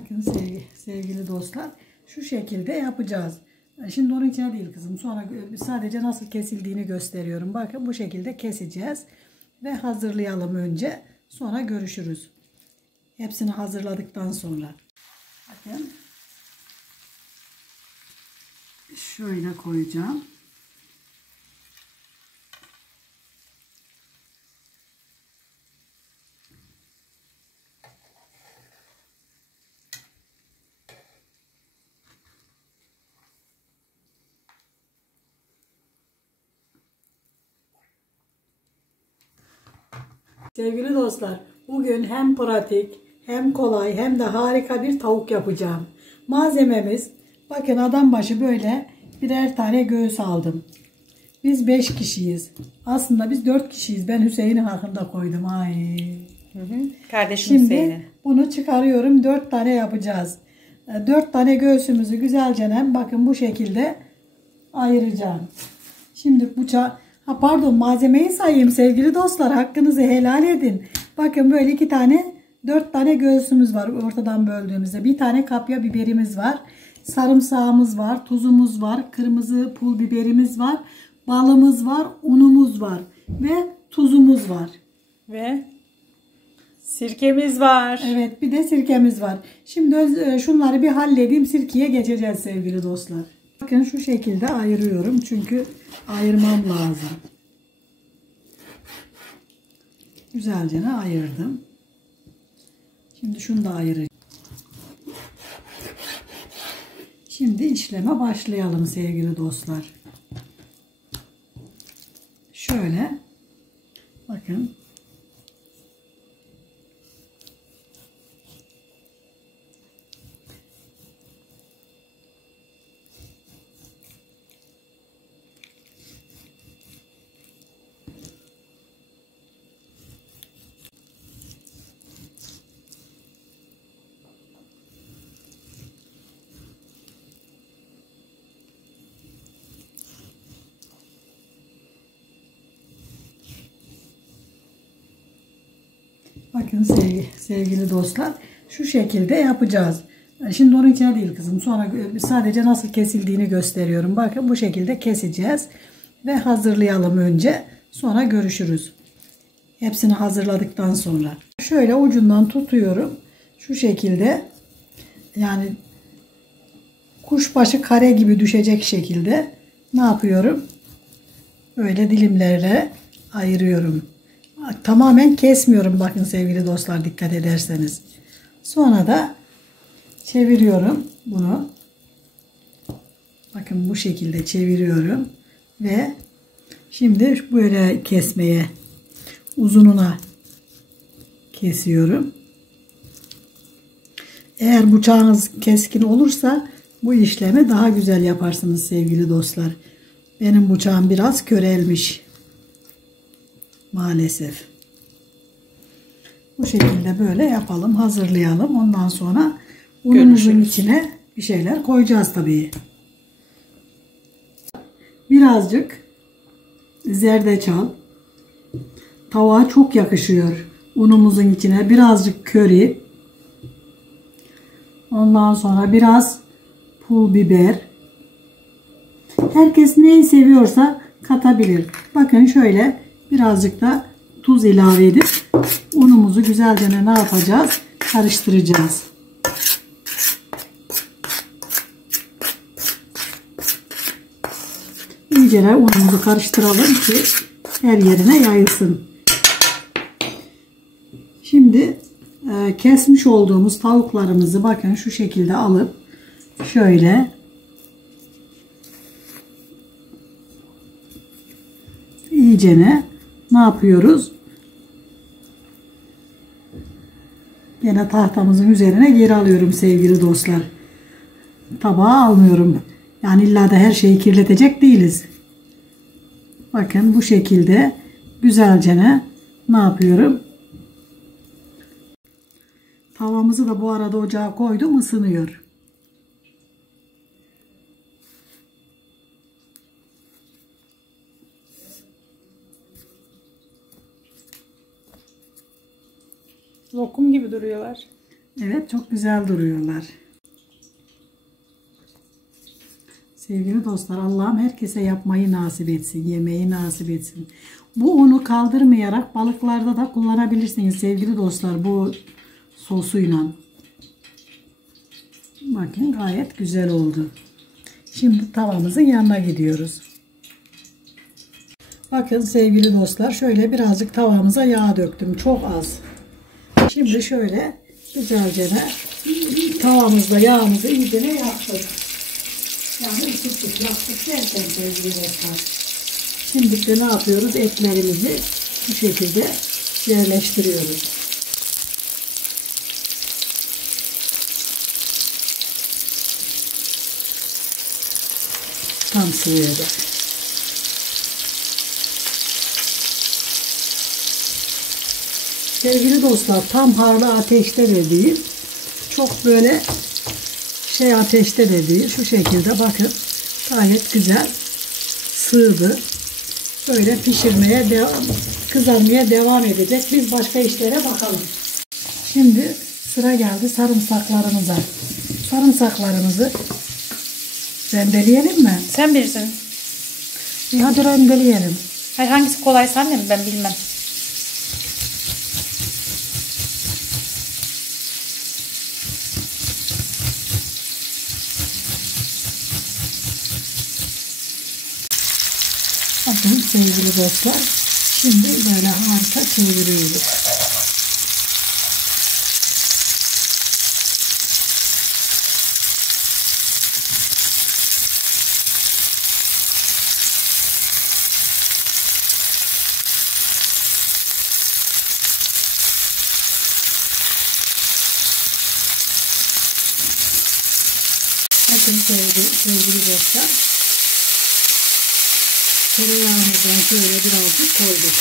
Bakın sevgili dostlar, şu şekilde yapacağız. Şimdi onun içine değil kızım. Sonra sadece nasıl kesildiğini gösteriyorum. Bakın bu şekilde keseceğiz ve hazırlayalım önce. Sonra görüşürüz. Hepsini hazırladıktan sonra. Bakın. Şöyle koyacağım. Sevgili dostlar, bugün hem pratik, hem kolay, hem de harika bir tavuk yapacağım. Malzememiz, bakın adam başı böyle birer tane göğüs aldım. Biz 5 kişiyiz. Aslında biz 4 kişiyiz. Ben Hüseyin'in hakkında koydum. Ay. Kardeşim Şimdi Hüseyin'i. bunu çıkarıyorum. 4 tane yapacağız. 4 tane göğsümüzü güzelce bakın bu şekilde ayıracağım. Şimdi bıçağı, malzemeyi sayayım sevgili dostlar. Hakkınızı helal edin. Bakın böyle 2 tane, 4 tane göğsümüz var ortadan böldüğümüzde. Bir tane kapya biberimiz var. Sarımsağımız var. Tuzumuz var. Kırmızı pul biberimiz var. Balımız var. Unumuz var. Ve tuzumuz var. Ve sirkemiz var. Evet, bir de sirkemiz var. Şimdi şunları bir halledeyim. Sirkeye geçeceğiz sevgili dostlar. Bakın şu şekilde ayırıyorum. Çünkü ayırmam lazım. Güzelce ayırdım. Şimdi şunu da ayıracağım. Şimdi işleme başlayalım sevgili dostlar. Şöyle. Bakın. Bakın sevgili dostlar, şu şekilde yapacağız. Şimdi onun içine değil kızım. Sonra sadece nasıl kesildiğini gösteriyorum. Bakın bu şekilde keseceğiz ve hazırlayalım önce. Sonra görüşürüz. Hepsini hazırladıktan sonra. Şöyle ucundan tutuyorum. Şu şekilde, yani kuşbaşı kare gibi düşecek şekilde ne yapıyorum? Böyle dilimlerle ayırıyorum. Tamamen kesmiyorum, bakın sevgili dostlar, dikkat ederseniz. Sonra da çeviriyorum bunu. Bakın bu şekilde çeviriyorum ve şimdi böyle kesmeye, uzununa kesiyorum. Eğer bıçağınız keskin olursa bu işlemi daha güzel yaparsınız sevgili dostlar. Benim bıçağım biraz körelmiş. Maalesef. Bu şekilde böyle yapalım, hazırlayalım. Ondan sonra unumuzun içine bir şeyler koyacağız tabii. Birazcık zerdeçal. Tavuğa çok yakışıyor. Unumuzun içine birazcık köri. Ondan sonra biraz pul biber. Herkes neyi seviyorsa katabilir. Bakın şöyle birazcık da tuz ilave edip unumuzu güzelce ne yapacağız? Karıştıracağız. İyice unumuzu karıştıralım ki her yerine yayılsın. Şimdi kesmiş olduğumuz tavuklarımızı bakın şu şekilde alıp şöyle iyicene ne yapıyoruz? Yine tahtamızın üzerine geri alıyorum sevgili dostlar. Tabağa almıyorum. Yani illa da her şeyi kirletecek değiliz. Bakın bu şekilde güzelce ne yapıyorum? Tavamızı da bu arada ocağa koydum, ısınıyor. Lokum gibi duruyorlar. Evet, çok güzel duruyorlar. Sevgili dostlar, Allah'ım herkese yapmayı nasip etsin, yemeği nasip etsin. Bu unu kaldırmayarak balıklarda da kullanabilirsiniz sevgili dostlar, bu sosuyla. Bakın gayet güzel oldu. Şimdi tavamızın yanına gidiyoruz. Bakın sevgili dostlar, şöyle birazcık tavamıza yağ döktüm, çok az. Şimdi şöyle güzelce tavamızda yağımızı iyice yaktık. Yani ısıttık, yaktık derken sevgili dostlar. Şimdi de ne yapıyoruz? Etlerimizi bu şekilde yerleştiriyoruz. Tam sığıyacak. Sevgili dostlar, tam harlı ateşte de değil, çok böyle ateşte de değil. Şu şekilde bakın gayet güzel sığdı. Böyle pişirmeye kızarmaya devam edecek. Biz başka işlere bakalım. Şimdi sıra geldi sarımsaklarımıza. Sarımsaklarımızı rendeleyelim mi? Sen bilirsin. Hadi rendeleyelim. Hayır, hangisi kolaysa annem, ben bilmem. Bakın sevgili dostlar, şimdi böyle harika çeviriyoruz. Bakın sevgili dostlar, tereyağımızdan şöyle birazcık koyduk.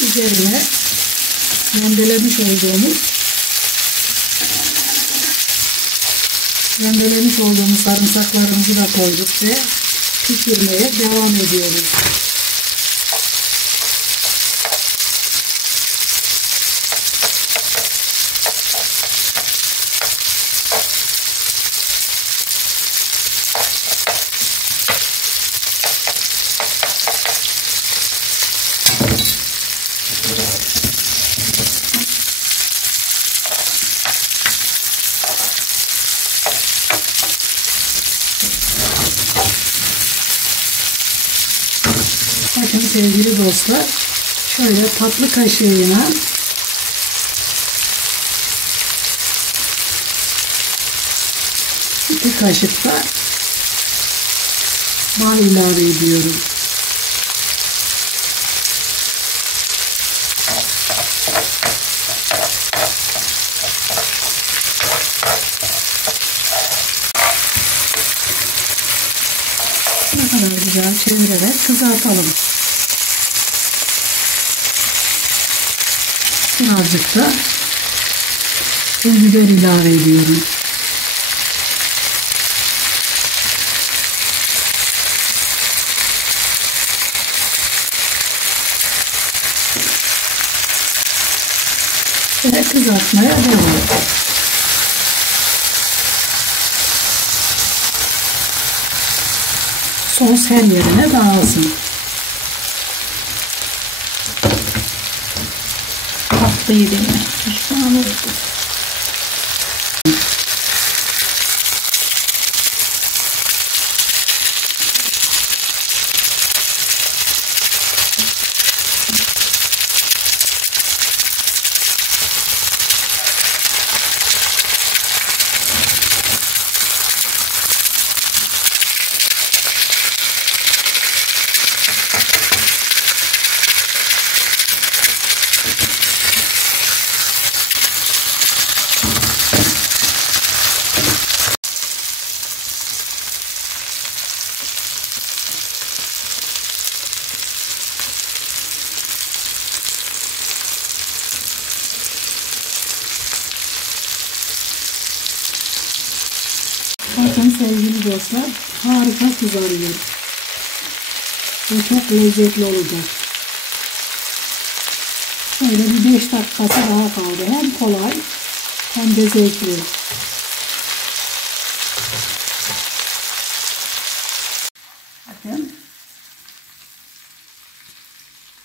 Üzerine rendelemiş olduğumuz sarımsaklarımızı da koyduk ve pişirmeye devam ediyoruz. Bakın sevgili dostlar, şöyle tatlı kaşığıyla bir kaşık da bal ilave ediyorum. Ne kadar güzel çevirerek kızartalım. Birazcık da pul biber ilave ediyorum. Ve kızartmaya devam. Sos her yerine dağılsın. Tatlıyı değil mi? Şu an oldu. Bakın sevgili dostlar, harika kızarıyor. Ve çok lezzetli olacak. Şöyle bir 5 dakikası daha kaldı. Hem kolay hem de zevkli. Bakın.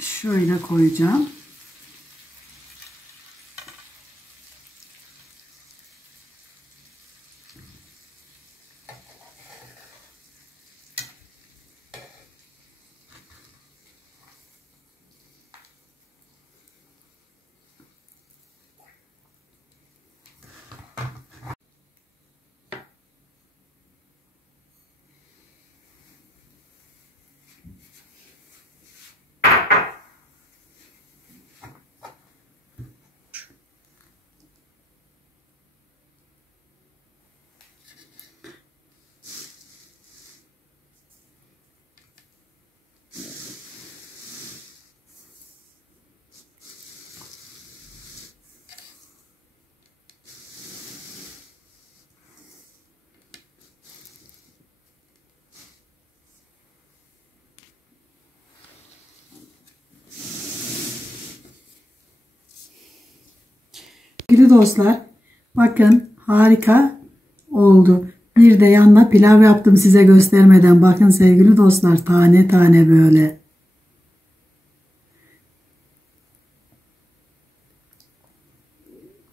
Şöyle koyacağım. Sevgili dostlar, bakın harika oldu. Bir de yanına pilav yaptım size göstermeden. Bakın sevgili dostlar, tane tane böyle.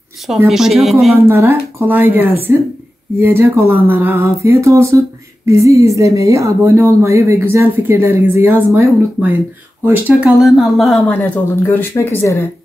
Son bir Yapacak şeyini. olanlara kolay gelsin. Yiyecek olanlara afiyet olsun. Bizi izlemeyi, abone olmayı ve güzel fikirlerinizi yazmayı unutmayın. Hoşça kalın. Allah'a emanet olun. Görüşmek üzere.